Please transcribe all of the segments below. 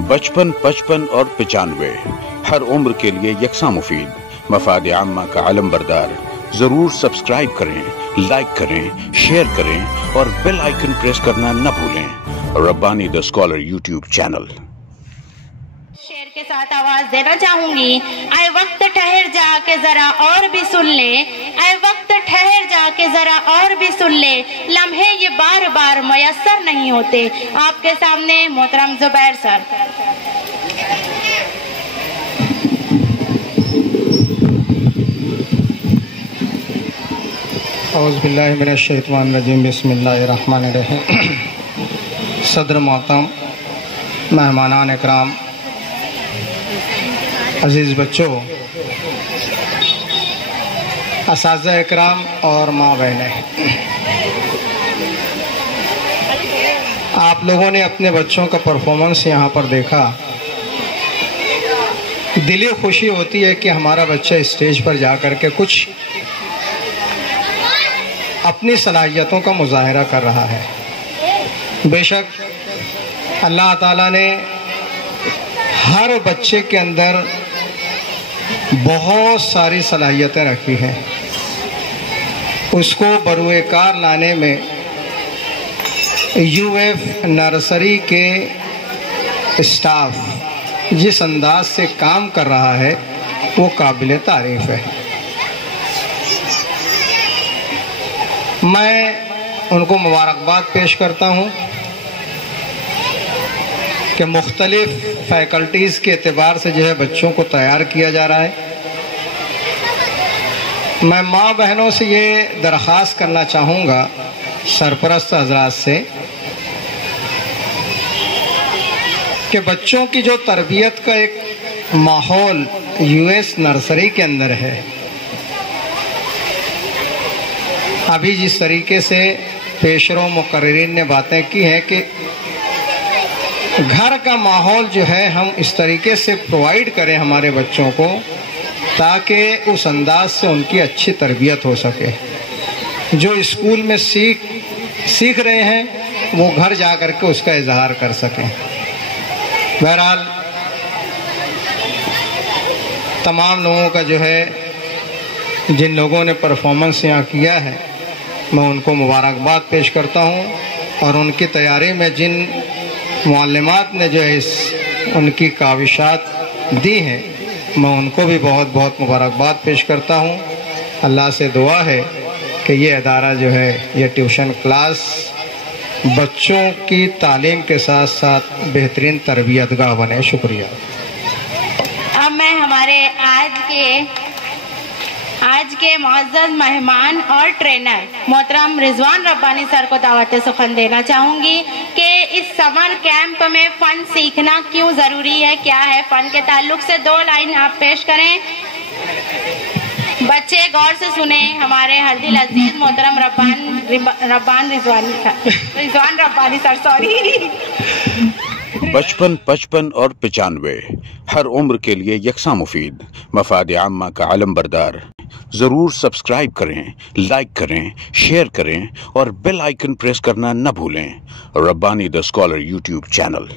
55, 55 और 95 हर उम्र के लिए यकसा मुफीद, मफाद आम्मा का अलम बरदार। जरूर सब्सक्राइब करें, लाइक करें, शेयर करें और बेल आइकन प्रेस करना न भूलें। Rabbani the scholar YouTube channel. शेर के साथ आवाज देना चाहूंगी। ऐ वक्त ठहर जा के जरा और भी सुन ले, ऐ वक्त ठहर जा के जरा और भी सुन ले, लम्हे ये बार बार मयसर नहीं होते। आपके सामने मोहतरम जुबैर सर। औज़ु बिल्लाहि मिनश शैतानिर रजीम, बिस्मिल्लाहिर रहमानिर रहीम। सदर मोहतरम, मेहमानान इकराम, अजीज़ बच्चों, असातिज़ा इकराम और माँ बहनें, आप लोगों ने अपने बच्चों का परफॉर्मेंस यहाँ पर देखा। दिली खुशी होती है कि हमारा बच्चा स्टेज पर जा कर के कुछ अपनी सलाहियतों का मुजाहिरा कर रहा है। बेशक अल्लाह ताला ने हर बच्चे के अंदर बहुत सारी सलाहियतें रखी हैं। उसको बरूए कार लाने में यूएफ नर्सरी के स्टाफ जिस अंदाज से काम कर रहा है वो काबिल तारीफ है। मैं उनको मुबारकबाद पेश करता हूँ कि मुख्तलिफ फैकल्टीज़ के एतबार से जो है बच्चों को तैयार किया जा रहा है। मैं माँ बहनों से ये दरख्वास्त करना चाहूँगा, सरपरस्त हजरात से, कि बच्चों की जो तरबियत का एक माहौल यूएस नर्सरी के अंदर है, अभी जिस तरीके से पेशरो मुकर्रिरीन ने बातें की हैं कि घर का माहौल जो है हम इस तरीके से प्रोवाइड करें हमारे बच्चों को ताकि उस अंदाज से उनकी अच्छी तरबियत हो सके। जो स्कूल में सीख रहे हैं वो घर जा कर के उसका इजहार कर सकें। बहरहाल तमाम लोगों का जो है, जिन लोगों ने परफॉर्मेंस यहाँ किया है, मैं उनको मुबारकबाद पेश करता हूँ और उनकी तैयारी में जिन मुअल्लिमात ने जो है उनकी काविशात दी हैं, मैं उनको भी बहुत बहुत मुबारकबाद पेश करता हूँ। अल्लाह से दुआ है कि ये अदारा जो है, ये ट्यूशन क्लास बच्चों की तालीम के साथ साथ बेहतरीन तरबियतगाह बने। शुक्रिया। अब मैं हमारे आज के मुअज़्ज़ज़ मेहमान और ट्रेनर मोहतरम रिजवान रब्बानी सर को दावत सुखन देना चाहूँगी कि इस समर कैंप में फ़न सीखना क्यों ज़रूरी है, क्या है फ़न के ताल्लुक से 2 लाइन आप पेश करें। बच्चे गौर से सुने। हमारे हरदिल अजीज मोहतरम रिजवान रब्बानी सर, सॉरी। 55, 55 और 95 हर उम्र के लिए यकसा मुफीद, मफाद आम्मा का अलम बरदार। जरूर सब्सक्राइब करें, लाइक करें, शेयर करें और बेल आइकन प्रेस करना न भूलें। Rabbani the scholar YouTube channel.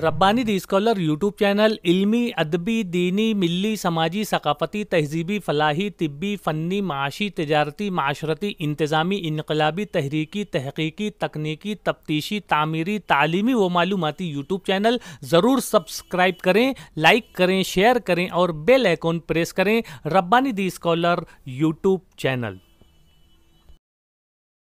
Rabbani the scholar YouTube channel इल्मी, अदबी, दीनी, मिली, समाजी, सकाफती, तहजीबी, फलाही, तिब्बी, फ़न्नी, माशी, तिजारती, माशरती, इंतज़ामी, इनकलाबी, तहरीकी, तहकीकी, तकनीकी, तफ्तीशी, तामीरी, तालीमी व मालूमाती यूट्यूब चैनल। ज़रूर सब्सक्राइब करें, लाइक करें, शेयर करें और बेल आइकन प्रेस करें। Rabbani the scholar YouTube channel.